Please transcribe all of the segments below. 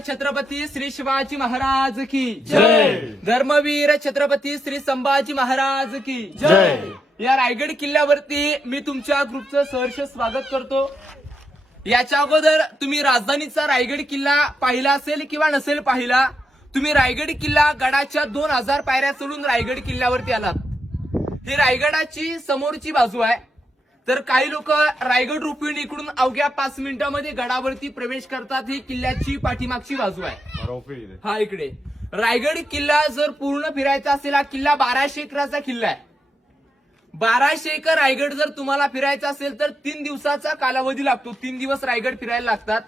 छत्रपती श्री शिवाजी महाराज की जय. धर्मवीर छत्रपती श्री संभाजी महाराज की जय. या रायगड किल्ल्यावरती मी तुमच्या ग्रुपचं सहर्ष स्वागत करतो. याच्या अगोदर तुम्ही राजधानीचा रायगड किल्ला पाहिला असेल किंवा नसेल पाहिला, तुम्ही रायगड किल्ला गडाच्या 2000 पायऱ्या चढून रायगड किल्ल्यावरती आलात. ही रायगडाची समोरची बाजू आहे. तर काही लोक रायगड रोपवेन इकडून अवघ्या 5 मिनिटांमध्ये गडावरती प्रवेश करतात. ही किल्ल्याची पाठीमागची बाजू आहे. हा इकडे रायगड किल्ला जर पूर्ण फिरायचा असेल, हा किल्ला 1200 एकराचा किल्ला आहे. 1200 एकर रायगड जर तुम्हाला फिरायचा असेल तर 3 दिवसाचा कालावधी लागतो. 3 दिवस रायगड फिरायला लागतात.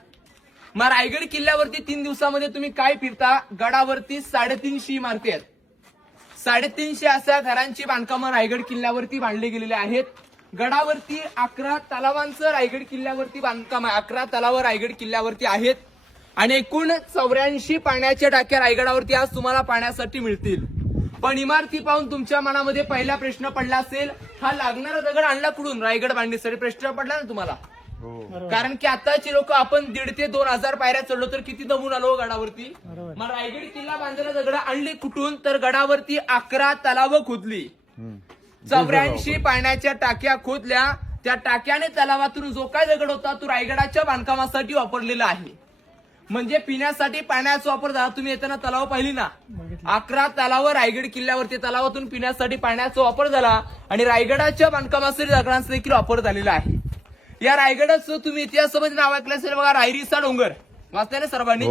मग रायगड किल्ल्यावरती 3 दिवसामध्ये तुम्ही काय फिरता? गडावरती 350 इमारती आहेत. 350 अशा घरांची बांधकामं रायगड किल्ल्यावरती बांधली गेलेली आहेत. गडावरती 11 तलावांचं रायगड किल्ल्यावरती बांधकाम आहे. 11 तलाव रायगड किल्ल्यावरती आहेत आणि एकूण 84 पाण्याच्या टाक्या रायगडावरती आज तुम्हाला पाण्यासाठी मिळतील. पण इमारती पाहून तुमच्या मनामध्ये पहिला प्रश्न पडला असेल, हा लागणारा दगड आणला कुठून रायगड बांधण्यासाठी? प्रश्न पडला ना तुम्हाला? कारण की आताची लोक आपण 1,500 ते 2,000 पायऱ्या चढलो तर किती दमून आलो गडावरती. मग रायगड किल्ला बांधायला दगड आणली कुठून? तर गडावरती 11 तलाव खोदली, 84 पाण्याच्या टाक्या खोदल्या. त्या टाक्याने तलावातून जो काय दगड होता तो रायगडाच्या बांधकामासाठी वापरलेला आहे. म्हणजे पिण्यासाठी पाण्याचा वापर झाला. तुम्ही येताना तलाव पाहिली ना, 11 तलाव रायगड किल्ल्यावरती, तलावातून पिण्यासाठी पाण्याचा वापर झाला आणि रायगडाच्या बांधकामासाठी दगडांचा देखील वापर झालेला आहे. या रायगडाचं तुम्ही इतिहासामध्ये नाव ऐकलं असेल बघा, रायरीचा डोंगर वाचलाय ना सर्वांनी?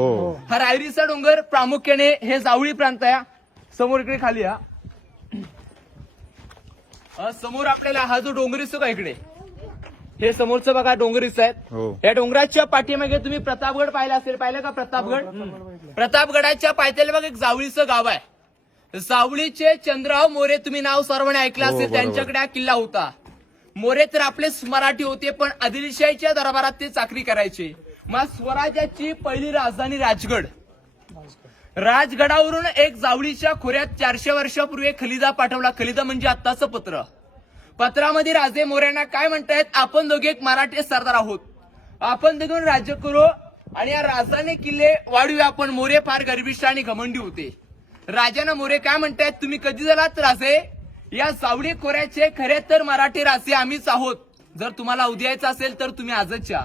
हा रायरीचा डोंगर प्रामुख्याने हे जावळी प्रांत आहे. समोर इकडे खाली समोर आपल्याला हा जो डोंगर दिसतो का इकडे, हे समोरचं बघा डोंगरीच आहेत. या डोंगराच्या पाठीमागे तुम्ही प्रतापगड पाहिला असेल. पाहिलं का प्रतापगड? प्रतापगडाच्या पायथ्याला बघा एक जावळीचं गाव आहे. जावळीचे चंद्रराव मोरे, तुम्ही नाव सर्वांनी ऐकलं असेल. त्यांच्याकडे हा किल्ला होता. मोरे तर आपलेच मराठी होते, पण आदिलशाहीच्या दरबारात ते चाकरी करायचे. मग स्वराज्याची पहिली राजधानी राजगड. राजगडावरून एक जावळीच्या खोऱ्यात 400 वर्षापूर्वी खलिदा पाठवला. खलिदा म्हणजे आत्ताचं पत्र. पत्रामध्ये राजे मोऱ्यांना काय म्हणतायत? आपण दोघे एक मराठी सरदार आहोत, आपण दोघून राज्य करू आणि या राजाने किल्ले वाढूया. आपण मोरे फार गर्विष्ठ आणि घमंडी होते. राजाना मोरे काय म्हणतायत? तुम्ही कधी झालात राजे? या जावळी खोऱ्याचे खरे तर मराठी राजे आम्हीच आहोत. जर तुम्हाला उद्यायचं असेल तर तुम्ही आजच या.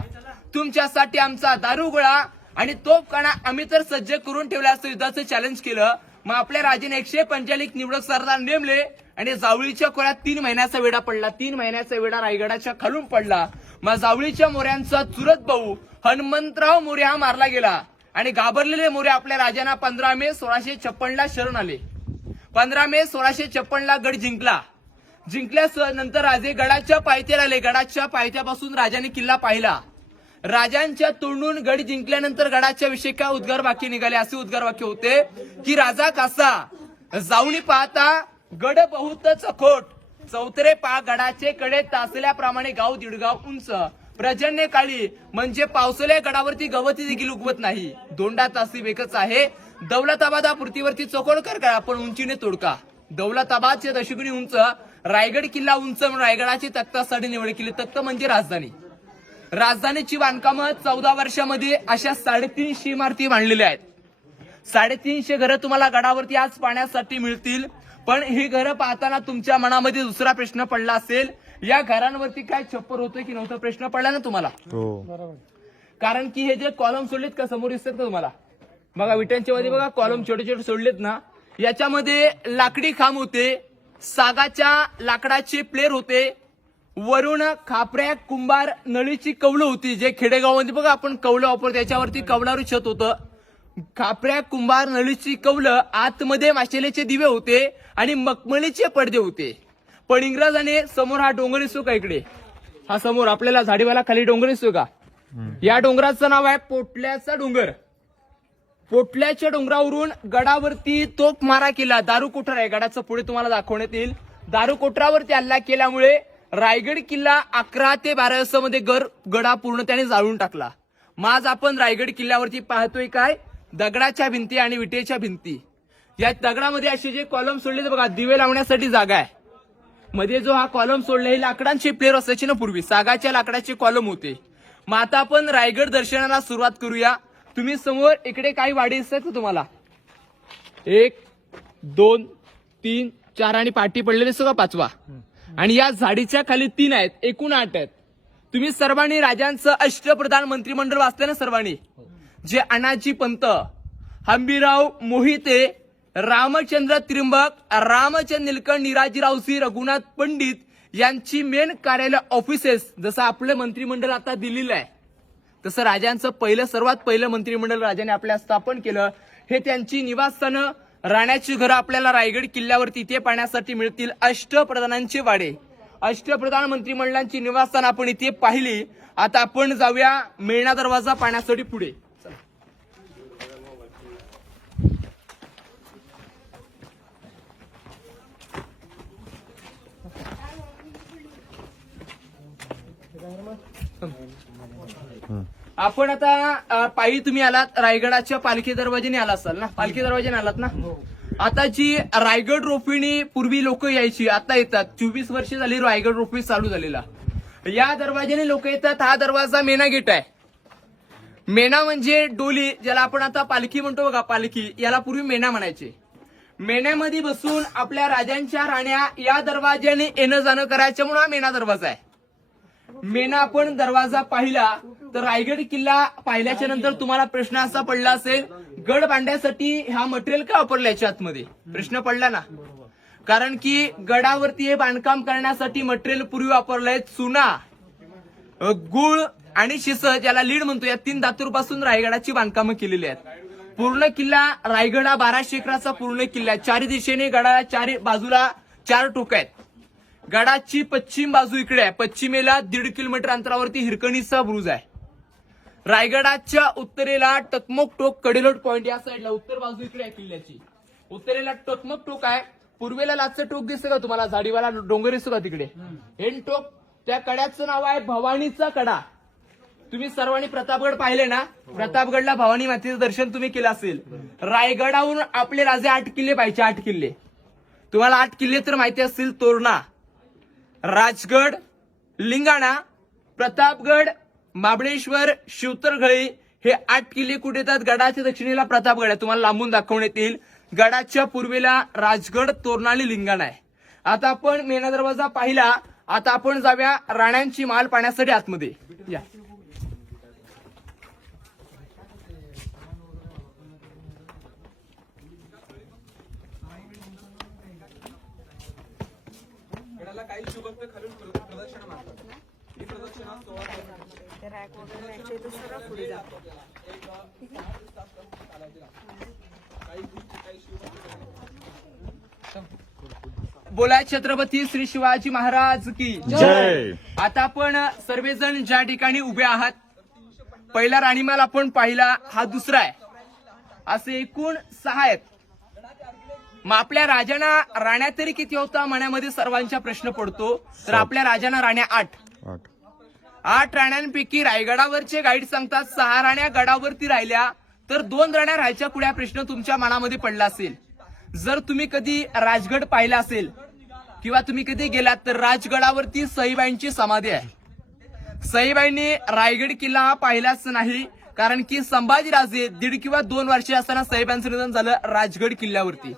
तुमच्यासाठी आमचा दारुगोळा आणि तोफखाना आम्ही तर सज्ज करून ठेवला. असं युद्धाचं चॅलेंज केलं. मग आपल्या राजाने 145 निवडक सरदार नेमले आणि जावळीच्या खोऱ्यात 3 महिन्याचा वेढा पडला. 3 महिन्याचा वेढा रायगडाच्या खालून पडला. मग जावळीच्या मोऱ्यांचा चुलत भाऊ हनुमंतराव मोरे हा मारला गेला आणि घाबरलेले मोरे आपल्या राजांना 15 मे 1656 शरण आले. 15 मे 1656 गड जिंकला. जिंकल्यानंतर राजे गडाच्या पायथ्याला आले. गडाच्या पायथ्यापासून राजाने किल्ला पाहिला. राजांच्या तोंडून गड जिंकल्यानंतर गडाच्या विषयी काय उद्गार वाक्य निघाले? असे उद्गार वाक्य होते की राजा कसा जाऊनी पाहता गड बहुत चखोट, चौतरे पा गडाचे कडे तासल्याप्रमाणे गाव 1.5 गाव उंच, प्रजन्य काळी म्हणजे पावसाळ्या गडावरती गवती देखील उगवत नाही. दोंडा तासी वेकच आहे. दौलताबाद पृथ्वीवरती चकोड कर पण उंचीने तोडका. दौलताबादचे दशगुणी उंच, रायगड किल्ला उंच म्हणून रायगडाची तख्तासाठी निवड केली. तख्त म्हणजे राजधानी. राजधानीची बांधकामं 14 वर्षामध्ये अशा 350 इमारती बांधलेल्या आहेत. 350 घरं तुम्हाला गडावरती आज पाण्यासाठी मिळतील. पण ही घरं पाहताना तुमच्या मनामध्ये दुसरा प्रश्न पडला असेल, या घरांवरती काय छप्पर होतं की नव्हतं? प्रश्न पडला ना तुम्हाला? कारण की हे जे कॉलम सोडलेत का समोर दिसतात का तुम्हाला? बघा विटांच्या मध्ये बघा कॉलम छोटे छोटे सोडलेत ना. याच्यामध्ये लाकडी खांब होते, सागाच्या लाकडाचे प्लेर होते, वरून खापऱ्या कुंभार नळीची कौलं होती. जे खेडेगावामध्ये बघा आपण कौलं वापरतो त्याच्यावरती कौलारू छत होतं. खापऱ्या कुंभार नळीची कौलं, आतमध्ये माशेलेचे दिवे होते आणि मखमलीचे पडदे होते. पण इंग्रजाने समोर हा डोंगर दिसतो का इकडे, हा समोर आपल्याला झाडीवाला खाली डोंगर दिसतो का, या डोंगराचं नाव आहे पोटल्याचा डोंगर. पोटल्याच्या डोंगरावरून गडावरती तोफ मारा केला. दारू कोठार आहे गडाचं, पुढे तुम्हाला दाखवण्यात येईल. दारू कोठारावरती हल्ला केल्यामुळे रायगड किल्ला 11 ते 12 मध्ये गडा पूर्ण त्याने जाळून टाकला. मग आज आपण रायगड किल्ल्यावरती पाहतोय काय? दगडाच्या भिंती आणि विटेच्या भिंती. या दगडामध्ये असे जे कॉलम सोडले बघा, दिवे लावण्यासाठी जागा आहे. मध्ये जो हा कॉलम सोडला हे लाकडांचे प्लेर असायचे ना पूर्वी, सागाच्या लाकडाचे कॉलम होते. मग आता आपण रायगड दर्शनाला सुरुवात करूया. तुम्ही समोर इकडे काही वाडे दिसतात का तुम्हाला? 1 2 3 4 आणि पाठी पडलेले सगळं 5वा. आणि या झाडीच्या खाली 3 आहेत, एकूण 8 आहेत. तुम्ही सर्वांनी राजांचं अष्टप्रधान मंत्रिमंडळ वाचलं ना सर्वांनी? जे अनाजी पंत, हंबीराव मोहिते, रामचंद्र त्रिंबक, रामचंद्र निलकंठ, निराजीराव सिंह, रघुनाथ पंडित यांची मेन कार्यालय ऑफिसेस जसं आपलं मंत्रिमंडळ आता दिल्लीला आहे, तसं राजांचं सर्वात पहिलं मंत्रिमंडळ राजाने आपल्या स्थापन केलं. हे त्यांची निवासस्थानं, राहण्याची घरं आपल्याला रायगड किल्ल्यावरती इथे पाहण्यासाठी मिळतील. अष्टप्रधानांचे वाडे, अष्टप्रधान मंत्रिमंडळांची निवासस्थानं आपण इथे पाहिली. आता आपण जाऊया मेणा दरवाजा पाहण्यासाठी पुढे. आपण आता पायी तुम्ही आलात, रायगडाच्या पालखी दरवाजाने आला असाल ना? पालखी दरवाजाने आलात ना? आता जी रायगड रोपीने पूर्वी लोक यायची, आता येतात. 24 वर्ष झाली रायगड रोपी चालू झालेला. या दरवाजाने लोक येतात. हा दरवाजा मेना गेट आहे. मेना म्हणजे डोली, ज्याला आपण आता पालखी म्हणतो बघा, पालखी याला पूर्वी मेना म्हणायचे. मेण्यामध्ये बसून आपल्या राजांच्या राण्या या दरवाजाने येणं जाणं करायचं म्हणून हा मेना दरवाजा आहे. मेना आपण दरवाजा पाहिला तर रायगड किल्ला पाहिल्याच्या नंतर तुम्हाला प्रश्न असा पडला असेल, गड बांधण्यासाठी हा मटेरियल का वापरला याच्या आतमध्ये? प्रश्न पडला ना? कारण की गडावरती हे बांधकाम करण्यासाठी मटेरियल पूर्वी वापरलंय चुना, गुळ आणि शिस, ज्याला लीड म्हणतो. या 3 धातूंपासून रायगडाची बांधकामं केलेली आहेत. पूर्ण किल्ला रायगड हा 1200 एकराचा पूर्ण किल्ला आहे. 4 दिशेने गडाला 4 बाजूला 4 टोक आहेत. गडाची पश्चिम बाजू इकडे आहे. पश्चिमेला 1.5 किलोमीटर अंतरावरती हिरकणीचा बुरुज आहे. रायगडाच्या उत्तरेला टकमक टोक, कडेलोट पॉइंट या साईडला उत्तर बाजू इकडे आहे किल्ल्याची. उत्तरेला टकमक टोक आहे. पूर्वेला लाचचं टोक दिसतं का तुम्हाला? झाडीवाला डोंगर दिसतो का तिकडे? हेन टोक. त्या कड्याचं नाव आहे भवानीचा कडा. तुम्ही सर्वांनी प्रतापगड पाहिले ना? प्रतापगडला भवानी मातेचं दर्शन तुम्ही केलं असेल. रायगडाहून आपले राजे 8 किल्ले पाहिजे. 8 किल्ले तुम्हाला 8 किल्ले तर माहिती असतील. तोरणा, राजगड, लिंगाणा, प्रतापगड, महाबळेश्वर, शिवतरगळी हे 8 किल्ले कुठे येतात? गडाच्या दक्षिणेला प्रतापगड आहे, तुम्हाला लांबून दाखवण्यात येईल. गडाच्या पूर्वेला राजगड, तोरणा आणि लिंगाणा आहे. आता आपण मेणा दरवाजा पाहिला. आता आपण जाऊया राण्यांची माल पाहण्यासाठी आतमध्ये या. काही शुभक्त खालून प्रदक्षिणा मारतात. ही प्रदक्षिणा 16 बोला छत्रपती श्री शिवाजी महाराज की जय. आता आपण सर्वजण ज्या ठिकाणी उभे आहात, पहिला राणीमाल आपण पाहिला, हा दुसरा आहे. असे एकूण 6 आहेत. मग आपल्या राजांना राण्या तरी किती होता मनामध्ये सर्वांचा प्रश्न पडतो. तर आपल्या राजांना राण्या 8 राण्यांपैकी रायगडावरचे गाईड सांगतात 6 राण्या गडावरती राहिल्या, तर 2 राण्या राहायच्या कुठे? प्रश्न तुमच्या मनामध्ये पडला असेल. जर तुम्ही कधी राजगड पाहिला असेल किंवा तुम्ही कधी गेलात तर राजगडावरती सईबाईंची समाधी आहे. सईबाईंनी रायगड किल्ला हा पाहिलाच नाही, कारण की संभाजीराजे 1.5 किंवा 2 वर्षे असताना सईबाईंचं निधन झालं राजगड किल्ल्यावरती.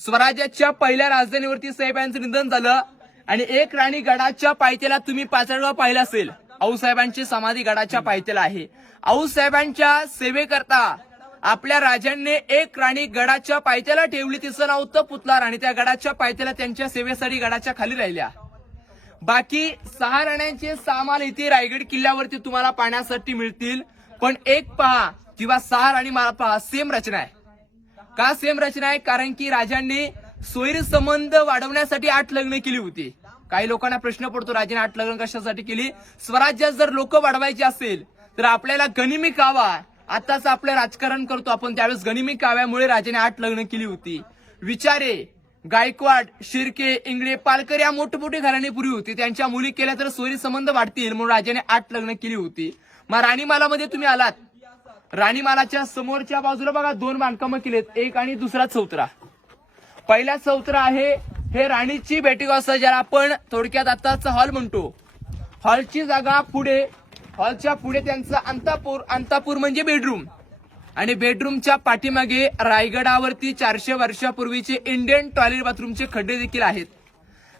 स्वराज्याच्या पहिल्या राजधानीवरती सईबाईंचं निधन झालं. आणि एक राणी गडाच्या पायथ्याला तुम्ही पाचडगाव पाहिलं असेल, आऊसाहेबांची समाधी गडाच्या पायथ्याला आहे. आऊसाहेबांच्या सेवेकरता आपल्या राजांनी एक राणी गडाच्या पायथ्याला ठेवली. तिचं नाव होतं पुतला राणी. त्या गडाच्या पायथ्याला त्यांच्या सेवेसाठी गडाच्या खाली राहिल्या. बाकी 6 राण्यांचे 6 माल इथे रायगड किल्ल्यावरती तुम्हाला पाहण्यासाठी मिळतील. पण एक पहा किंवा 6 राणी माल पहा, सेम रचना आहे. का सेम रचना आहे? कारण की राजांनी सोयरी संबंध वाढवण्यासाठी 8 लग्न केली होती. काही लोकांना प्रश्न पडतो, राजाने 8 लग्न कशासाठी केली? स्वराज्यात जर लोक वाढवायची असेल तर आपल्याला गनिमी कावा, आताच आपलं राजकारण करतो आपण, त्यावेळेस गनिमी काव्यामुळे राजाने 8 लग्न केली होती. विचारे, गायकवाड, शिर्के, इंगळे, पालकर या मोठमोठी घराणी पूर्वी होती. त्यांच्या मुली केल्या तर सोयरी संबंध वाढतील म्हणून राजाने 8 लग्न केली होती. मग राणीमालामध्ये तुम्ही आलात, राणीमालाच्या समोरच्या बाजूला बघा 2 बांधकामं केलेत, एक आणि दुसरा चौतरा. पहिला चौतरा आहे हे राणीची बेटिंग हाऊस, ज्याला आपण थोडक्यात आताचा हॉल म्हणतो. हॉलची जागा पुढे, हॉलच्या पुढे त्यांचं अंतापूर म्हणजे बेडरूम, आणि बेडरूमच्या पाठीमागे रायगडावरती 400 वर्षापूर्वीचे इंडियन टॉयलेट बाथरूमचे खड्डे देखील आहेत.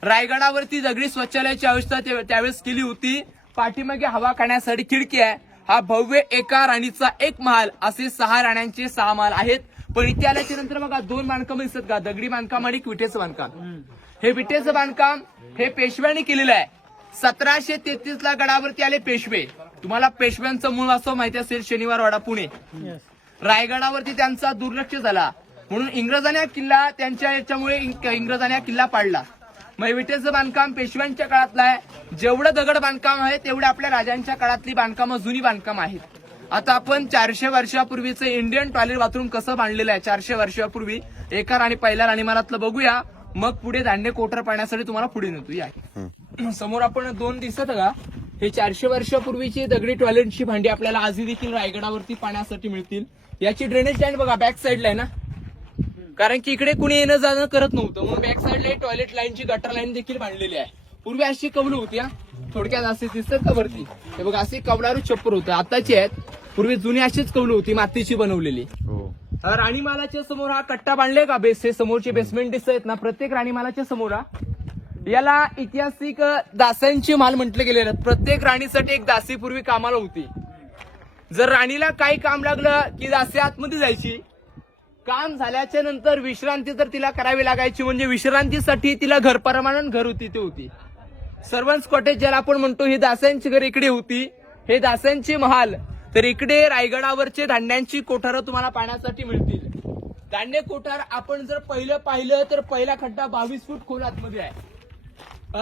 रायगडावरती दगडी शौचालयाची व्यवस्था त्यावेळेस केली होती. पाठीमागे हवा खाण्यासाठी खिडकी आहे. हा भव्य एका राणीचा एक महाल, असे 6 राण्यांचे 6 महाल आहेत. पण इथे आल्याच्या नंतर बघा 2 बांधकाम दिसतात का, दगडी बांधकाम आणि विटेचं बांधकाम. हे विटेचं बांधकाम हे पेशव्यांनी केलेलं आहे. 1733 ला गडावरती आले पेशवे. तुम्हाला पेशव्यांचं मूळ वास्तव माहिती असेल, शनिवारवाडा पुणे. रायगडावरती त्यांचा दुर्लक्ष झाला म्हणून इंग्रजांनी हा किल्ला, त्यांच्या याच्यामुळे इंग्रजांनी हा किल्ला पाडला. मग विटेचं बांधकाम पेशव्यांच्या काळातलं आहे. जेवढं दगड बांधकाम आहे तेवढे आपल्या राजांच्या काळातली बांधकामं, जुनी बांधकाम आहेत. आता आपण 400 वर्षापूर्वीचं इंडियन टॉयलेट बाथरूम कसं बांधलेलं आहे 400 वर्षापूर्वी एका राणी पहिल्या राणीमालातलं बघूया. मग पुढे धान्य कोटर पाण्यासाठी तुम्हाला पुढे नेतो. या समोर आपण 2 दिसत का, हे 400 वर्षापूर्वीची दगडी टॉयलेटची भांडी आपल्याला आजही देखील रायगडावरती पाण्यासाठी मिळतील. याची ड्रेनेज लाईन बघा बॅक साईडला आहे ना, कारण की इकडे कुणी येणं जाणं करत नव्हतं, म्हणून बॅक साईडला टॉयलेट लाईनची गटर लाईन देखील बांधलेली आहे. पूर्वी अशी कौलं होती. थोडक्यात असे दिसतात का वरती, हे बघा असे कौलारू छप्पर होतं, आताची आहेत. पूर्वी जुनी अशीच कौलं होती, मातीची बनवलेली. राणीमालाच्या समोर हा कट्टा बांधले का, बेस हे समोरचे बेसमेंट दिसत आहेत ना, प्रत्येक राणीमालाच्या समोर याला ऐतिहासिक दासांची माल म्हटलं गेलेलं. प्रत्येक राणीसाठी एक दासी पूर्वी कामाला होती. जर राणीला काही काम लागलं की दासी आतमध्ये जायची. काम झाल्याच्या नंतर विश्रांती तर तिला करावी लागायची, म्हणजे विश्रांतीसाठी तिला घर परमानंट घर होती ते होती. सर्वंट्स कॉटेज ज्याला आपण म्हणतो, ही दासांची घर इकडे होती. हे दासांची महाल. तर इकडे रायगडावरचे धान्यांची कोठारं तुम्हाला पाहण्यासाठी मिळतील. धान्य कोठार आपण जर पहिलं पाहिलं तर पहिला खड्डा 22 फूट खोल आतमध्ये आहे.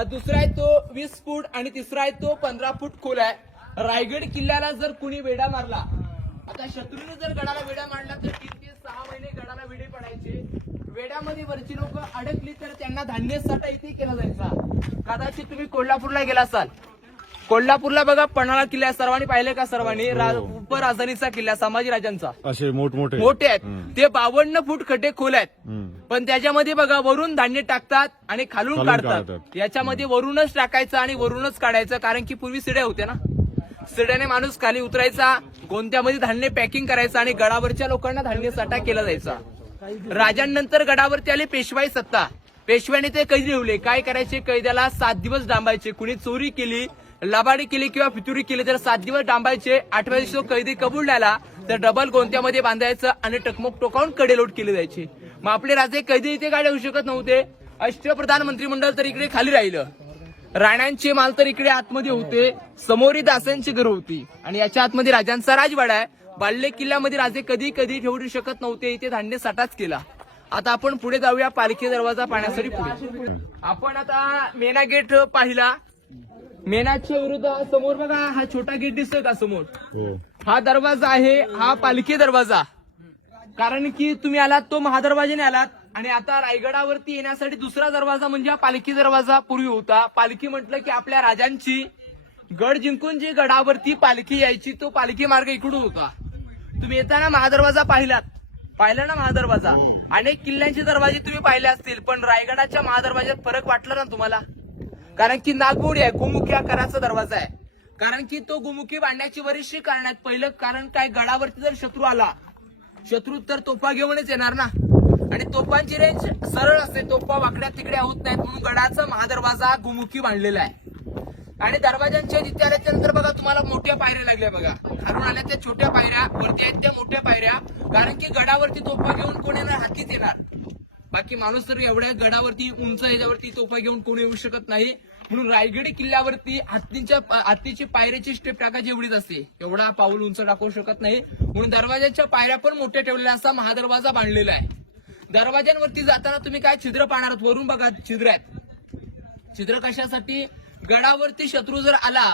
दुसरा आहे तो 20 फूट आणि तिसरा आहे तो 15 फूट खोल आहे. रायगड किल्ल्याला जर कुणी वेढा मारला, आता शत्रूने जर गडाला वेढा मारला तर 3 ते 6 महिने गडाला वेढे पडायचे. वेड्यामध्ये वरची लोक अडकली तर त्यांना धान्य साठा इथे केला जायचा. कदाचित तुम्ही कोल्हापूरला गेला असाल, कोल्हापूरला बघा पन्हाळा किल्ला सर्वांनी पाहिले का, सर्वांनी उपराजधानीचा किल्ला संभाजीराजांचा, असे मोठे आहेत ते 52 फूट खड्डे खोल आहेत. पण त्याच्यामध्ये बघा वरून धान्य टाकतात आणि खालून काढतात. याच्यामध्ये वरूनच टाकायचं आणि वरूनच काढायचं, कारण की पूर्वी सिड्या होत्या ना, सिड्याने माणूस खाली उतरायचा, गोंत्यामध्ये धान्य पॅकिंग करायचं आणि गडावरच्या लोकांना धान्य साठा केला जायचा. राजांनंतर गडावरती आले पेशवाई सत्ता. पेशव्याने ते कैदी ठेवले. काय करायचे, कैद्याला 7 दिवस डांबायचे. कुणी चोरी केली, लबाडी केली किंवा फितुरी केली तर 7 दिवस डांबायचे. 8व्या दिवशी कैदी कबूल झाला तर डबल गोंत्यामध्ये बांधायचं आणि टकमक टोकावून कडेलोट केली जायची. मग आपले राजे कैदी इथे काय होऊ शकत नव्हते. अष्टप्रधान मंत्रिमंडळ तर इकडे खाली राहिलं. राण्यांचे माल तर इकडे आतमध्ये होते. समोरी दासांची घर होती आणि याच्या आतमध्ये राजांचा राजवाडा आहे. बाल्ले किल्ल्यामध्ये राजे कधी ठेवू शकत नव्हते. इथे धान्य साठाच केला. आता आपण पुढे जाऊया पालखी दरवाजा पाहण्यासाठी. पुढे आपण आता मेना गेट पाहिला. मेनाच्या विरुद्ध समोर बघा हा छोटा गेट दिसतोय का समोर, हा दरवाजा आहे. हा पालखी दरवाजा, कारण की तुम्ही आलात तो महादरवाजाने आलात आणि आता रायगडावरती येण्यासाठी दुसरा दरवाजा म्हणजे हा पालखी दरवाजा पूर्वी होता. पालखी म्हटलं की आपल्या राजांची गड जिंकून जी गडावरती पालखी यायची तो पालखी मार्ग इकडून होता. तुम्ही येताना महादरवाजा पाहिला ना महादरवाजा. अनेक किल्ल्यांचे दरवाजे तुम्ही पाहिले असतील, पण रायगडाच्या महादरवाज्यात फरक वाटला ना तुम्हाला, कारण की नागमोडी आहे, गोमुखी आकाराचा दरवाजा आहे. कारण की तो गोमुखी बांधण्याची बरीचशी कारण आहेत. पहिलं कारण काय, गडावरती जर शत्रू आला, शत्रू तर तोफा घेऊनच येणार ना, आणि तोफांची रेंज सरळ असते, तोफा वाकड्या तिकड्या होत नाहीत, म्हणून गडाचा महादरवाजा गोमुखी बांधलेला आहे. आणि दरवाजांच्या जिथे आल्याच्या नंतर बघा तुम्हाला मोठ्या पायऱ्या लागल्या बघा. खालून आल्या त्या छोट्या पायऱ्या, वरती आहेत त्या मोठ्या पायऱ्या, कारण की गडावरती तोफा घेऊन कोण येणार, हातीच येणार. बाकी माणूस तर एवढ्या गडावरती उंच ह्याच्यावरती तोफा घेऊन कोणी येऊ शकत नाही. म्हणून रायगड किल्ल्यावरती हत्तीची पायऱ्याची स्टेप टाकायची एवढीच असते, एवढा पाऊल उंच टाकू शकत नाही. म्हणून दरवाजाच्या पायऱ्या पण मोठ्या ठेवलेल्या, असा महादरवाजा बांधलेला आहे. दरवाज्यांवरती जाताना तुम्ही काय छिद्र पाहणार आहात, वरून बघा छिद्र आहेत. छिद्र कशासाठी, गडावरती शत्रू जर आला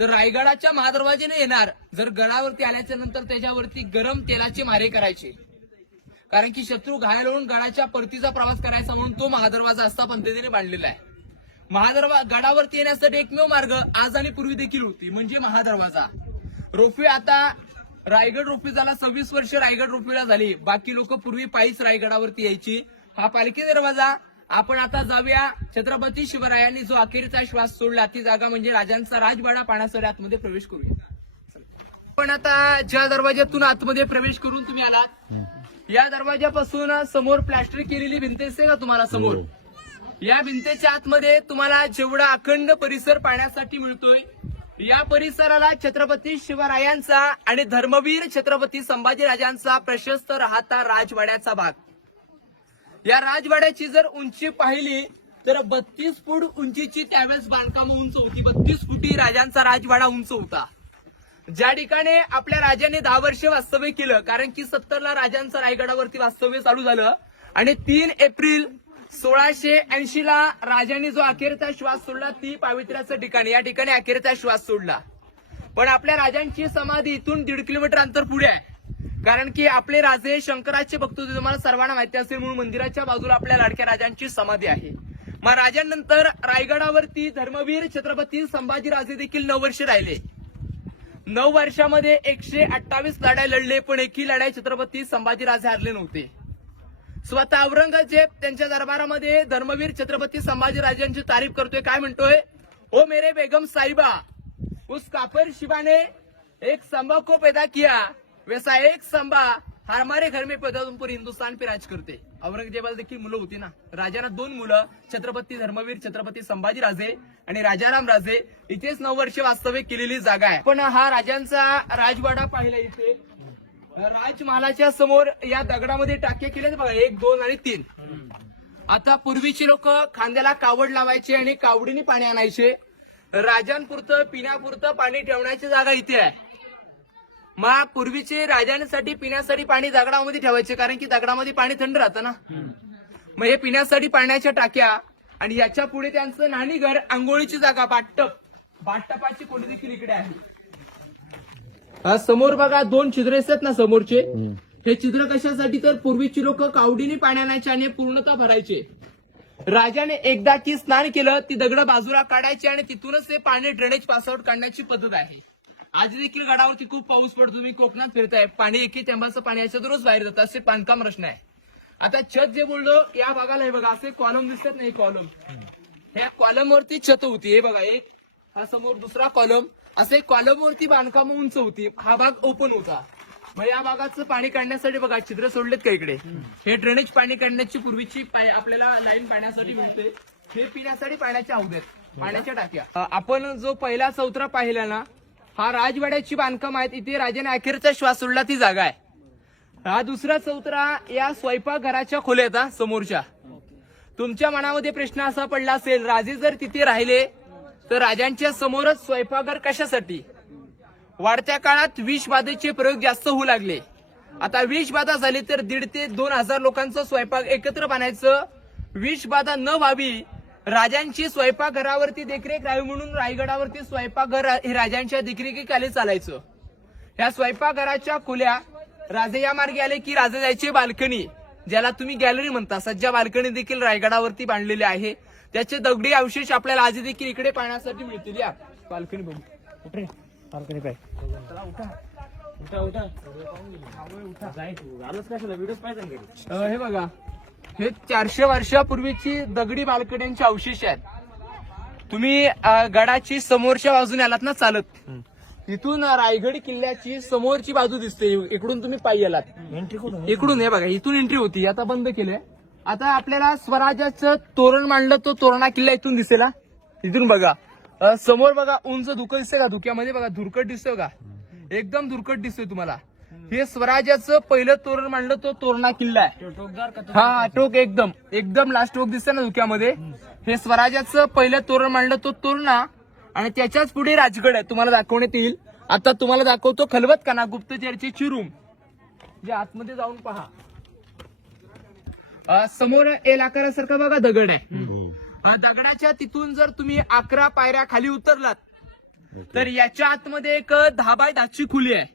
तर रायगडाच्या महादरवाजेने येणार. जर गडावरती आल्याच्या नंतर त्याच्यावरती गरम तेलाचे मारे करायचे, कारण की शत्रू घायल होऊन गडाच्या परतीचा प्रवास करायचा, म्हणून तो महादरवाजा असा पद्धतीने बांधलेला आहे. गडावरती येण्यासाठी एकमेव मार्ग आज आणि पूर्वी देखील होती, म्हणजे महादरवाजा. रोपवे आता रायगड रोपवे झाला, 26 वर्ष रायगड रोपवेला झाली. बाकी लोक पूर्वी पायीच रायगडावरती यायची. हा पालखी दरवाजा. आपण आता जाऊया छत्रपती शिवरायांनी जो अखेरचा श्वास सोडला ती जागा म्हणजे राजांचा राजवाडा पाहण्यासाठी आतमध्ये प्रवेश करूया. पण आता ज्या दरवाज्यातून आतमध्ये प्रवेश करून तुम्ही आलात, या दरवाजापासून समोर प्लास्टर केलेली भिंत दिसते का तुम्हाला समोर? या भिंतीच्या आतमध्ये तुम्हाला जेवढा अखंड परिसर पाहण्यासाठी मिळतोय, या परिसराला छत्रपती शिवरायांचा आणि धर्मवीर छत्रपती संभाजीराजांचा प्रशस्त राहता राजवाड्याचा भाग. या राजवाड्याची जर उंची पाहिली तर 32 फूट उंचीची त्यावेळेस बांधकाम उंच होती. 32 फुटी राजांचा राजवाडा उंच होता. ज्या ठिकाणी आपल्या राजाने 10 वर्ष वास्तव्य केलं, कारण की 70 ला राजांचं रायगडावरती वास्तव्य चालू झालं आणि 3 एप्रिल 1680 ला राजांनी जो अखेरचा श्वास सोडला, ती पावित्र्याचं ठिकाण, या ठिकाणी अखेरचा श्वास सोडला. पण आपल्या राजांची समाधी इथून 1.5 किलोमीटर अंतर पुढे आहे, कारण की आपले राजे शंकराचे भक्त होते, तुम्हाला सर्वांना माहिती असेल, म्हणून मंदिराच्या बाजूला आपल्या लाडक्या राजांची समाधी आहे. मग राजांनंतर रायगडावरती धर्मवीर छत्रपती संभाजीराजे देखील 9 वर्ष राहिले. 9 वर्षामध्ये 128 लढाई लढले, पण एकही लढाई छत्रपती संभाजीराजे हारले नव्हते. स्वतः औरंगजेब त्यांच्या दरबारामध्ये धर्मवीर छत्रपती संभाजीराजांची तारीफ करतोय. काय म्हणतोय? ओ मेरे बेगम साहिबा, उस काफिर शिवा ने एक संभा को पैदा किया, वैसा एक संभा हमारे घर में पैदा होऊन पूरे हिंदुस्तान पे राज करते. औरंगजेबाला देखील मुलं होती ना. राजांना 2 मुलं, छत्रपती धर्मवीर छत्रपती संभाजीराजे आणि राजाराम राजे. इथेच 9 वर्ष वास्तव्य केलेली जागा आहे. पण हा राजांचा राजवाडा पाहिला इथे राजमहालाच्या समोर या दगडामध्ये टाके केले बघा, 1, 2 आणि 3. आता पूर्वीची लोक खांद्याला कावड लावायचे आणि कावडीने पाणी आणायचे. राजांपुरतं पिण्यापुरतं पाणी ठेवण्याची जागा इथे आहे. मग पूर्वीचे राजांसाठी पिण्यासाठी पाणी दगडामध्ये ठेवायचे, कारण की दगडामध्ये पाणी थंड राहतं ना. मग हे पिण्यासाठी पाण्याच्या टाक्या आणि याच्या पुढे त्यांचं न्हाणीघर, आंघोळीची जागा, बाटपाची कोंडी देखील इकडे आहे. समोर बघा 2 छिद्र असतात ना समोरचे, हे छिद्र कशासाठी? तर पूर्वीची लोक कावडीने पाणी आणायचे आणि पूर्णतः भरायचे. राजाने एकदा की स्नान केलं, ती दगड बाजूला काढायची आणि तिथूनच ते पाणी ड्रेनेज पासआउट काढण्याची पद्धत आहे. आज देखील गडावरती खूप पाऊस पडतो, तुम्ही कोकणात फिरताय, पाणी एकी थेंबाचं पाणी याच्यातूनच बाहेर जातं, असे बांधकाम रचना आहे. आता छत जे बोललो, या भागाला हे बघा असे कॉलम दिसतात नाही, कॉलम, ह्या कॉलमवरती छत होती. हे बघा, एक हा समोर दुसरा कॉलम, असे कॉलमवरती बांधकाम उंच होती. हा भाग ओपन होता. मग या भागाचं पाणी काढण्यासाठी बघा छिद्र सोडलेत का इकडे, हे ड्रेनेज पाणी काढण्याची पूर्वीची आपल्याला लाईन पाण्यासाठी मिळते. हे पिण्यासाठी पाण्याचे हौद आहेत, पाण्याच्या टाक्या. आपण जो पहिला चौथरा पाहिला ना, हा राजवाड्याची बांधकाम आहेत. इथे राजाने अखेरचा श्वास सोडला ती जागा आहे. हा दुसरा चौथरा या स्वयंपाकघराच्या खोल्यात समोरच्या. तुमच्या मनामध्ये प्रश्न असा पडला असेल, राजे जर तिथे राहिले तर राजांच्या समोरच स्वयंपाकघर कशासाठी? वाढत्या काळात विषबाधेचे प्रयोग जास्त होऊ लागले. आता विषबाधा झाली तर 1,500 ते 2,000 लोकांचं स्वयंपाक एकत्र बनायचं. विषबाधा न व्हावी, राजांची स्वयंपाकघरावरती देखरेख राहावी म्हणून रायगडावरती स्वयंपाकघर हे राजांच्या देखरेखीखाली चालायचं. या स्वयंपाकघराच्या खोल्या राजे या मार्गे आले की राजे जायचे बाल्कनी, ज्याला तुम्ही गॅलरी म्हणता. सज्जा बाल्कनी देखील रायगडावरती बांधलेली आहे. त्याचे दगडी अवशेष आपल्याला आज देखील इकडे पाहण्यासाठी मिळतील. या बाल्कनी बघू, बाल्कनी पाहिजे. हे बघा, हे 400 वर्षापूर्वीची दगडी बाल्कन्यांचे अवशेष आहेत. तुम्ही गडाची समोरच्या बाजूने आलात ना चालत, इथून रायगड किल्ल्याची समोरची बाजू दिसते. इकडून तुम्ही पायी आलात, इकडून हे बघा, इथून एंट्री होती, आता बंद केलंय. आता आपल्याला स्वराज्याचं तोरण मांडलं, तो तोरणा किल्ला इथून दिसेल. इथून बघा, समोर बघा उंच धुकं दिसतंय का? धुक्यामध्ये बघा धुरकट दिसतोय का? एकदम धुरकट दिसतोय तुम्हाला. हे स्वराज्याचं पहिलं तोरण मांडलं, तो तोरणा किल्ला आहे. हा, टोक एकदम लास्ट टोक दिसतंय ना धुक्यामध्ये. हे स्वराज्याचं पहिलं तोरण मांडलं, तो तोरणा, आणि त्याच्याच पुढे राजगड आहे. तुम्हाला दाखवण्यात येईल. आता तुम्हाला दाखवतो खलबतखाना, गुप्तचरची रूम, जे आतमध्ये जाऊन पहा. समोर एल आकारासारखा बघा दगड आहे. दगडाच्या तिथून जर तुम्ही 11 पायऱ्या खाली उतरलात तर याच्या आतमध्ये एक 10 बाय 10ची खोली आहे.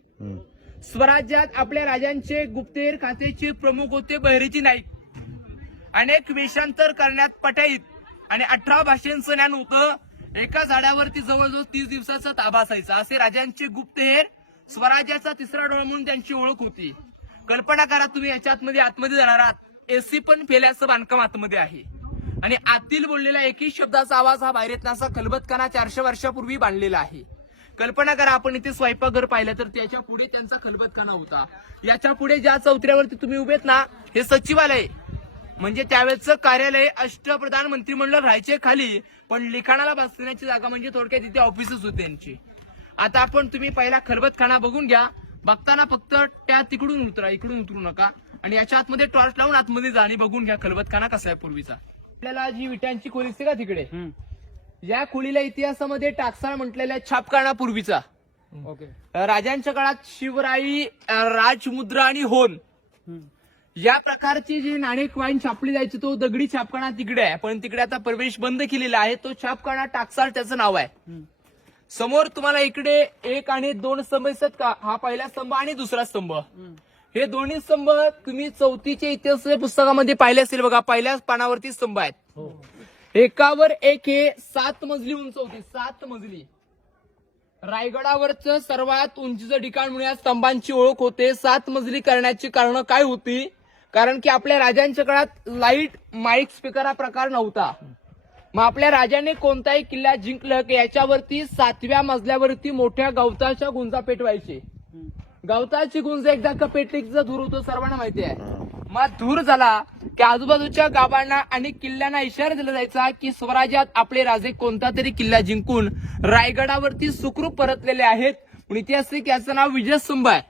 स्वराज्यात आपल्या राजांचे गुप्तहेर खात्याचे प्रमुख होते बहिरेजी नाईक. अनेक वेषांतर करण्यात पटाईत आणि 18 भाषांचं ज्ञान होतं. एका झाडावरती जवळजवळ 30 दिवसाचा ताबा असायचा. असे राजांचे गुप्तहेर, स्वराज्याचा तिसरा डोळा म्हणून त्यांची ओळख होती. कल्पना करा तुम्ही याच्या आतमध्ये जाणार आहात, एसी पण फेल्याचं बांधकाम आतमध्ये आहे, आणि आतील बोललेला एकही शब्दाचा आवाज हा बाहेर येत नसा. खलबतखाना 400 वर्षापूर्वी बांधलेला आहे. कल्पना करा, आपण इथे स्वयंपाकघर पाहिलं तर त्याच्या पुढे त्यांचा खलबतखाना होता. याच्या पुढे ज्या चौथऱ्यावरती तुम्ही उभेत ना, हे सचिवालय म्हणजे त्यावेळेचं कार्यालय. अष्टप्रधान मंत्रिमंडळ राहायचे खाली, पण लिखाणाला बसण्याची जागा म्हणजे थोडक्यात तिथे ऑफिसच होते त्यांची. आता आपण तुम्ही पहिला खलबतखाना बघून घ्या. बघताना फक्त त्या तिकडून उतरा, इकडून उतरू नका, आणि याच्या आतमध्ये टॉर्च लावून आतमध्ये जा आणि बघून घ्या खलबतखाना कसा आहे पूर्वीचा. आपल्याला जी विटांची खोली असते का तिकडे, या खोलीला इतिहासामध्ये टाकसाळ म्हटलेला छापखाना पूर्वीचा. राजांच्या काळात शिवराई, राजमुद्रा आणि होन या प्रकारची जी नाणे कॉईन छापली जायची तो दगडी छापखाना तिकडे आहे, पण तिकडे आता प्रवेश बंद केलेला आहे. तो छापखाना टाकसाळ त्याचं नाव आहे. समोर तुम्हाला इकडे 1 आणि 2 स्तंभ दिसतात का, हा पहिला स्तंभ आणि दुसरा स्तंभ. हे दोन्ही स्तंभ तुम्ही चौथीच्या इतिहासाच्या पुस्तकामध्ये पाहिले असेल बघा, पहिल्याच पानावरती स्तंभ आहेत. एकावर एक हे 7 मजली उंच होती, 7 मजली. रायगडावरचं सर्वात उंचीचं ठिकाण म्हणून या स्तंभांची ओळख होते. 7 मजली करण्याची कारण काय होती, कारण की आपल्या राजांच्या काळात लाईट माईक स्पीकर हा प्रकार नव्हता. मग आपल्या राजाने कोणताही किल्ला जिंकलं की याच्यावरती 7व्या मजल्यावरती मोठ्या गवताच्या गुंजा पेटवायचे. गवताची गुंज एकदा का पेटली की धूर होतो, सर्वांना माहिती आहे. मग धूर झाला की आजूबाजूच्या गावांना आणि किल्ल्यांना इशारा दिला जायचा की स्वराज्यात आपले राजे कोणता तरी किल्ला जिंकून रायगडावरती सुखरूप परतलेले आहेत. इतिहासिक याचं नाव विजयस्तंभ आहे.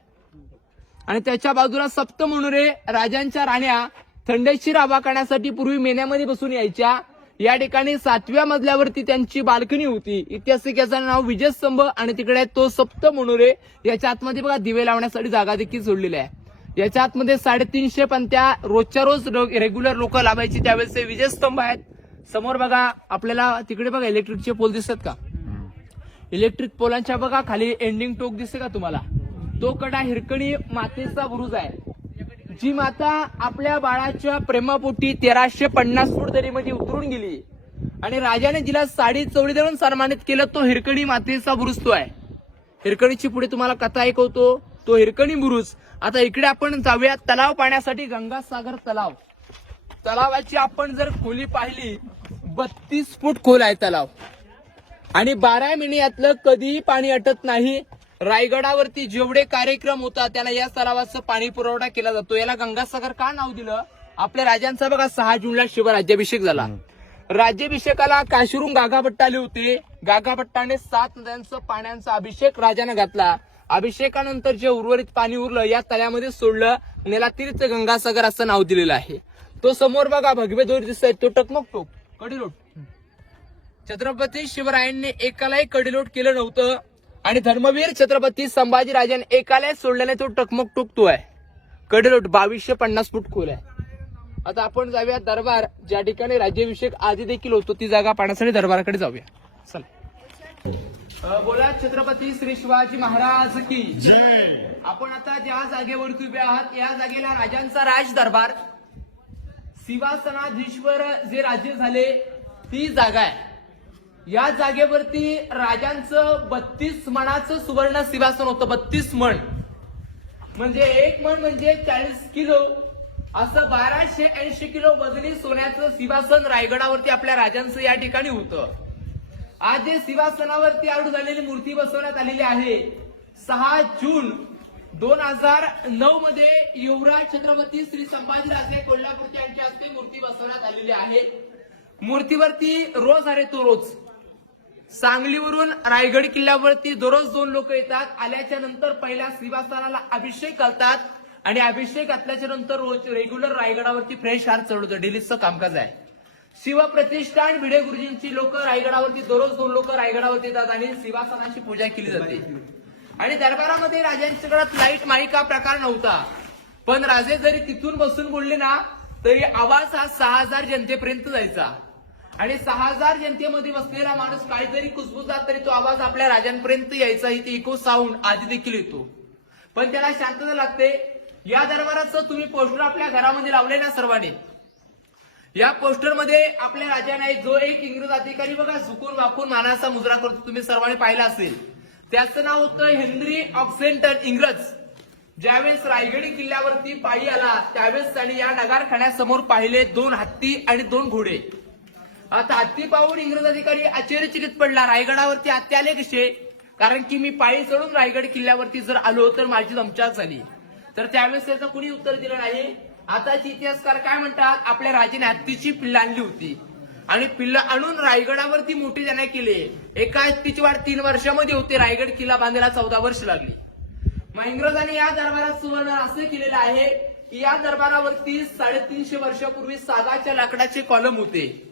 आणि त्याच्या बाजूला सप्तमनुरे, राजांच्या राण्या थंडेशीर हवा करण्यासाठी पूर्वी मेन्यामध्ये बसून यायच्या. या ठिकाणी 7व्या मजल्यावरती त्यांची बाल्कनी होती. ऐतिहासिक याचं नाव विजयस्तंभ, आणि तिकडे तो सप्तमनुरे. याच्या आतमध्ये बघा दिवे लावण्यासाठी जागा देखील सोडलेली आहे. याच्या आतमध्ये 350 पंत्या रोजच्या रोज रेग्युलर लोक लावायची, त्यावेळेस ते विजयस्तंभ आहेत. समोर बघा आपल्याला तिकडे बघा इलेक्ट्रिकचे पोल दिसतात का, इलेक्ट्रिक पोलांच्या बघा खाली एंडिंग टोक दिसते का तुम्हाला, तो कडा हिरकणी मातेचा बुरुज आहे. जी माता आपल्या बाळाच्या प्रेमापोटी 1350 फूट दरीमध्ये उतरून गेली आणि राजाने जिला साडी चवळी देऊन सन्मानित केलं, तो हिरकणी मातेचा बुरुज तो आहे. हिरकणीची पुढे तुम्हाला कथा ऐकवतो, तो हिरकणी बुरुज. आता इकडे आपण जाऊया तलाव पाहण्यासाठी. गंगासागर तलाव, तलावाची आपण जर खोली पाहिली 32 फूट खोल आहे तलाव, आणि 12 महिने यातलं कधीही पाणी अटत नाही. रायगडावरती जेवढे कार्यक्रम होतात त्याला या तलावाचं पाणी पुरवठा केला जातो. याला गंगासागर का नाव दिलं, आपल्या राजांचा बघा 6 जूनला शिवराज्याभिषेक झाला. राज्याभिषेकाला काशीरून गागाभट्ट आले होते. गागाभट्टाने 7 नद्यांचं पाण्याचा अभिषेक राजाने घातला. अभिषेकानंतर जे उर्वरित पाणी उरलं या तळ्यामध्ये सोडलं, याला तीर्थ गंगासागर असं नाव दिलेलं आहे. तो समोर बघा भगवे दोर दिसतोय, तो टकमक टोक कडेलोट. छत्रपती शिवरायांनी एकालाही कडेलोट केलं नव्हतं, आणि धर्मवीर छत्रपती संभाजीराजांनी एकालाही सोडल्याने तो टकमक टोकतो आहे. कडेलोट 2250 फूट खोल आहे. आता आपण जाऊया दरबार, ज्या ठिकाणी राज्याभिषेक आधी देखील होतो, ती जागा पाहण्यासाठी दरबाराकडे जाऊया. चला. बोला छत्रपती श्री शिवाजी महाराज की जय. आपण आता ज्या जागेवरती उभे आहात या जागेला राजांचा राज दरबार, सिंहासनाधीश्वर जे राज्य झाले ती जागा आहे. या जागेवरती राजांचं 32 मणाचं सुवर्ण सिंहासन होतं. 32 मण म्हणजे 1 मण म्हणजे 40 किलो, असं 1280 किलो वजनी सोन्याचं सिंहासन रायगडावरती आपल्या राजांचं या ठिकाणी होतं. आज जे सिंहासनावरती आरूढ झालेली मूर्ती बसवण्यात आलेली आहे 6 जून 2009 मध्ये युवराज छत्रपती श्री संभाजीराजे कोल्हापूर यांच्या हस्ते मूर्ती बसवण्यात आलेली आहे. मूर्तीवरती रोज आहे तो रोज सांगलीवरून रायगड किल्ल्यावरती दररोज 2 लोक येतात. आल्याच्या नंतर पहिल्या सिंहासनाला अभिषेक घालतात, आणि अभिषेक घातल्याच्या नंतर रोज रेग्युलर रायगडावरती फ्रेश हार चढवतं. डेलीचं कामकाज आहे. शिवप्रतिष्ठान भिडे गुरुजींची लोक रायगडावरती दररोज 2 लोक रायगडावरती येतात आणि सिंहासनाची पूजा केली जाते. आणि दरबारामध्ये राजांच्या काळात लाईट माईका प्रकार नव्हता, पण राजे जरी तिथून बसून बोलले ना तरी आवाज हा 6000 जनतेपर्यंत जायचा. आणि 6000 जनतेमध्ये बसलेला माणूस काहीतरी कुसबुसला तरी तो आवाज आपल्या राजांपर्यंत यायचा. इथे इको साऊंड आधी देखील येतो, पण त्याला शांतता लागते. या दरबाराचं तुम्ही पोस्टर आपल्या घरामध्ये लावले ना सर्वांनी, या पोस्टरमध्ये आपल्या राजाने जो एक इंग्रज अधिकारी बघा झुकून वाकून मानाचा मुजरा करतो, तुम्ही सर्वांनी पाहिला असेल. त्याचं नाव होतं हेनरी ऑक्सेंटन इंग्रज. ज्यावेळेस रायगडी किल्ल्यावरती पायी आला त्यावेळेस त्यांनी या नगारखान्यासमोर पाहिले 2 हत्ती आणि 2 घोडे. आता हत्ती पाहून इंग्रज अधिकारी आश्चर्यचकित पडला. रायगडावरती हत्ती आले कसे, कारण की मी पायी चढून रायगड किल्ल्यावरती जर आलो तर माझी दमछाक झाली. तर त्यावेळेस त्याचं कुणी उत्तर दिलं नाही. आताचे इतिहासकार काय म्हणतात, आपल्या राजाने हत्तीची पिल्लं आणली होती आणि पिल्लं आणून रायगडावरती मोठी जाण्या केले. एका हत्तीची वाढ 3 वर्षामध्ये होते, रायगड किल्ला बांधायला 14 वर्ष लागली. मग इंग्रजांनी या दरबारात सुवर्ण असं केलेलं आहे की या दरबारावरती 350 वर्षापूर्वी सागाच्या लाकडाचे कॉलम होते.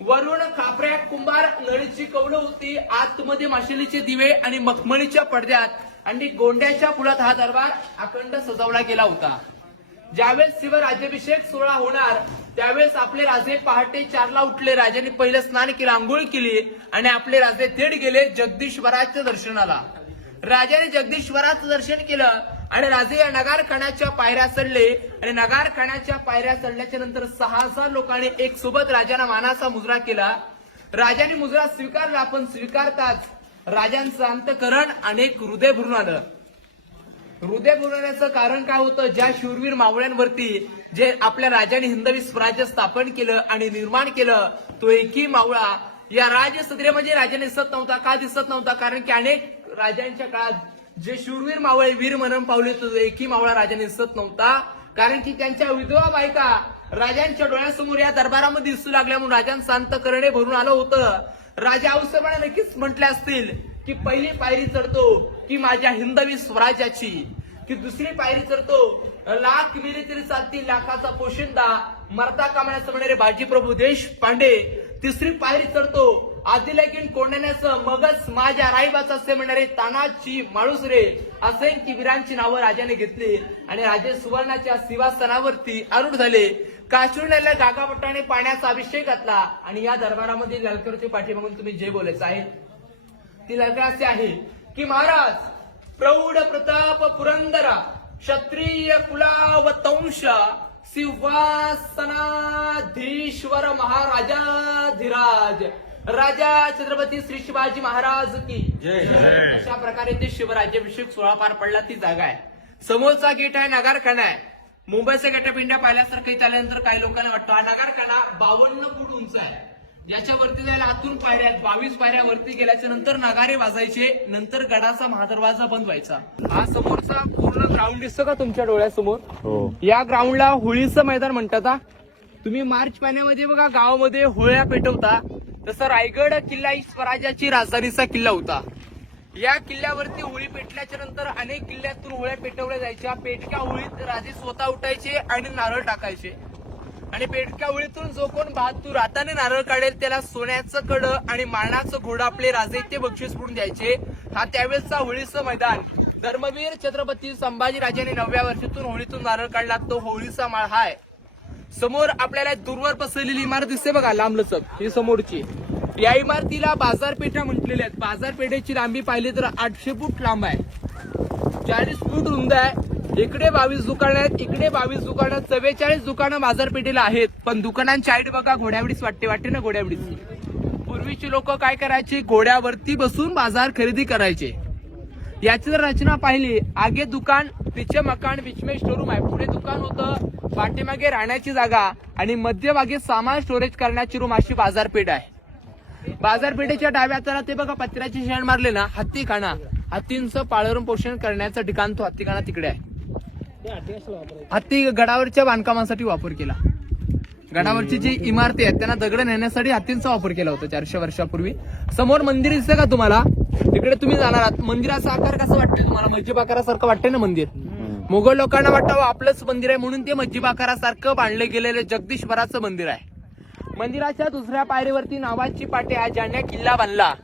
वरून खापऱ्या कुंभार नळीची कौलं होती. आतमध्ये माशेलीचे दिवे आणि मखमलीच्या पडद्यात आणि गोंड्याच्या फुलात हा दरबार अखंड सजवला गेला होता. ज्यावेळेस शिवराज्याभिषेक सोहळा होणार त्यावेळेस आपले राजे पहाटे 4ला उठले. राजांनी पहिलं स्नान केलं, आंघोळ केली आणि आपले राजे थेट गेले जगदीश्वराच्या दर्शनाला. राजाने जगदीश्वराचं दर्शन केलं आणि राजे या नगारखान्याच्या पायऱ्या चढले आणि नगारखान्याच्या पायऱ्या चढल्याच्या नंतर 6,000 लोकांनी एक सोबत राजाला मानाचा मुजरा केला. राजाने मुजरा स्वीकारला, पण स्वीकारताच राजांचं अंतकरण अनेक हृदय भरून आलं. हृदय भरण्याचं कारण काय होतं, ज्या शूरवीर मावळ्यांवरती जे आपल्या राजाने हिंदवी स्वराज्य स्थापन केलं आणि निर्माण केलं, तो एकही मावळा या राजसत्रेमध्ये राजाने दिसत नव्हता. का दिसत नव्हता, कारण की अनेक राजांच्या काळात जे शूरवीर मावळे वीर मरण पावले तो एकही मावळा राजाने दिसत नव्हता. कारण की त्यांच्या विधवा बायका राजांच्या डोळ्यासमोर या दरबारामध्ये दिसू लागल्या म्हणून राजांचं अंतकरणे भरून आलं होतं. राजा अवसरपणे नक्कीच म्हटले असतील की पहिली पायरी चढतो की माझ्या हिंदवी स्वराज्याची, की दुसरी पायरी चढतो लाख मिली तरी चालतील लाखाचा पोशिंदा मरता कामाण्याचं म्हणणारे बाजीप्रभू देशपांडे. तिसरी पायरी चढतो आदिलकीन कोंडण्याचं मगच माझ्या राईबाचा असे म्हणणारे तानाजी माळुसरे. असंख्य वीरांची नावं राजाने घेतली आणि राजे सुवर्णाच्या सिंहासनावरती आरूढ झाले. काश्मीरला गागाभट्टाने पाण्याचा अभिषेक घातला आणि या दरबारामध्ये ललकरची पाठीमागून तुम्ही जे बोलायचं आहे ती ललकर असे आहे की महाराज प्रौढ प्रताप पुरंदरा क्षत्रिय कुलावतंश सिंहासनाधीश्वर महाराजाधिराज राजा छत्रपती श्री शिवाजी महाराज की जय. अशा प्रकारे ते शिवराज्याभिषेक सोहळा पार पडला. ती जागा आहे. समोरचा गेट आहे नगारखाना आहे. मुंबईचा गेटापिंड्या पाहिल्यासारखं इथं आल्यानंतर काही लोकांना वाटतं हा नगारखाना 52 फूट उंच आहे. याच्यावरती जायला आतून पायऱ्या आहेत. 22 पायऱ्या वरती गेल्याच्या नंतर नगारे वाजायचे, नंतर गडाचा महादरवाजा बंद व्हायचा. हा समोरचा पूर्ण ग्राउंड दिसतो का तुमच्या डोळ्यासमोर, या ग्राउंडला होळीचं मैदान म्हणतात. तुम्ही मार्च महिन्यामध्ये बघा गावामध्ये होळ्या पेटवता, तसं रायगड किल्ला ही स्वराज्याची राजधानीचा किल्ला होता. या किल्ल्यावरती होळी पेटल्याच्या नंतर अनेक किल्ल्यातून होळ्या पेटवल्या जायच्या. पेटक्या होळीत राजे स्वतः उठायचे आणि नारळ टाकायचे आणि पेटक्या होळीतून जो कोण बहादूर हाताने नारळ काढेल त्याला सोन्याचं कडं आणि मारणाचं घोडं आपले राजे ते बक्षीस म्हणून द्यायचे. हा त्यावेळेसचा होळीचं मैदान. धर्मवीर छत्रपती संभाजीराजांनी 9व्या वर्षातून होळीतून नारळ काढला, तो होळीचा माळ हा आहे. समोर आपल्याला दूरवर पसरलेली इमारत दिसते बघा लांबलचक, ही समोरची. या इमारतीला बाजारपेठा म्हटलेल्या आहेत. बाजारपेठेची लांबी पाहिली तर 800 फूट लांब आहे, 40 फूट रुंद आहे. इकडे 22 दुकानं आहेत, इकडे 22 दुकानं, 44 दुकानं बाजारपेठेला आहेत. पण दुकानांची हाईट बघा घोड्यावडीच वाटते ना घोड्यावडीची. पूर्वीची लोक काय करायचे, घोड्यावरती बसून बाजार खरेदी करायचे. याची जर रचना पाहिली, आगे दुकान पिछे मकान बीच में स्टोरूम आहे. पुढे दुकान होतं, पाठीमागे राहण्याची जागा आणि मध्यभागी सामान स्टोरेज करण्याची रूम, अशी बाजारपेठ आहे. बाजारपेठेच्या डाव्या हाताला ते बघा पत्र्याची शेण मारले ना, हत्तीखाना, हत्तींचं पाळरून पोषण करण्याचं ठिकाण तो हत्तीखाना तिकडे आहे. हत्ती गडावरच्या बांधकामासाठी वापर केला. गडावरची जी इमारती आहेत त्यांना दगड नेण्यासाठी हत्तींचा वापर केला होता 400 वर्षापूर्वी. समोर मंदिर दिसतं का तुम्हाला, तिकडे तुम्ही जाणार आहात. मंदिराचा आकार कसा वाटतोय तुम्हाला, मस्जिद आकारासारखं वाटतंय ना मंदिर. मुघल लोकांना वाटावं आपलंच मंदिर आहे म्हणून ते मस्जिद आकारासारखं बांधलं गेलेलं जगदीश्वराचं मंदिर आहे. मंदिराच्या दुसऱ्या पायरीवरती नावाची पाटी आहे, ज्याने किल्ला बांधला.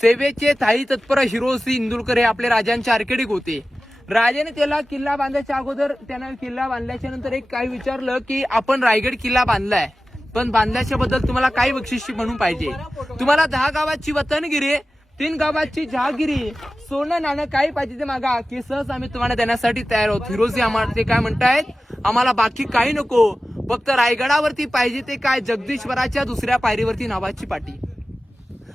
सेवेचे थाई तत्पर हिरोसी इंदुरकर हे आपले राजांचे आर्किटेक्ट होते. राजाने त्याला किल्ला बांधायच्या अगोदर त्यानं किल्ला बांधल्याच्या नंतर एक काय विचारलं की आपण रायगड किल्ला बांधलाय, पण बांधल्याच्या बद्दल तुम्हाला काय बक्षीस म्हणून पाहिजे. तुम्हाला 10 गावाची वतनगिरी, 3 गावाची जहागिरी, सोनं नाणं काही पाहिजे ते मागा, की सहज आम्ही तुम्हाला देण्यासाठी तयार आहोत. हिरोजी आम्हाला ते काय म्हणतायत, आम्हाला बाकी काही नको, फक्त रायगडावरती पाहिजे ते काय, जगदीश्वराच्या दुसऱ्या पायरीवरती नावाची पाटी.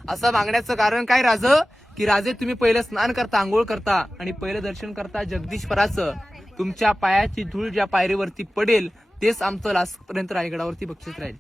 असं मागण्याचं कारण काय राजे, की राजे तुम्ही पहिलं स्नान करता, आंघोळ करता आणि पहिलं दर्शन करता जगदीश्वराचं. तुमच्या पायाची धूळ ज्या पायरीवरती पडेल तेच आमचं लास्टपर्यंत रायगडावरती बक्षीस राहील.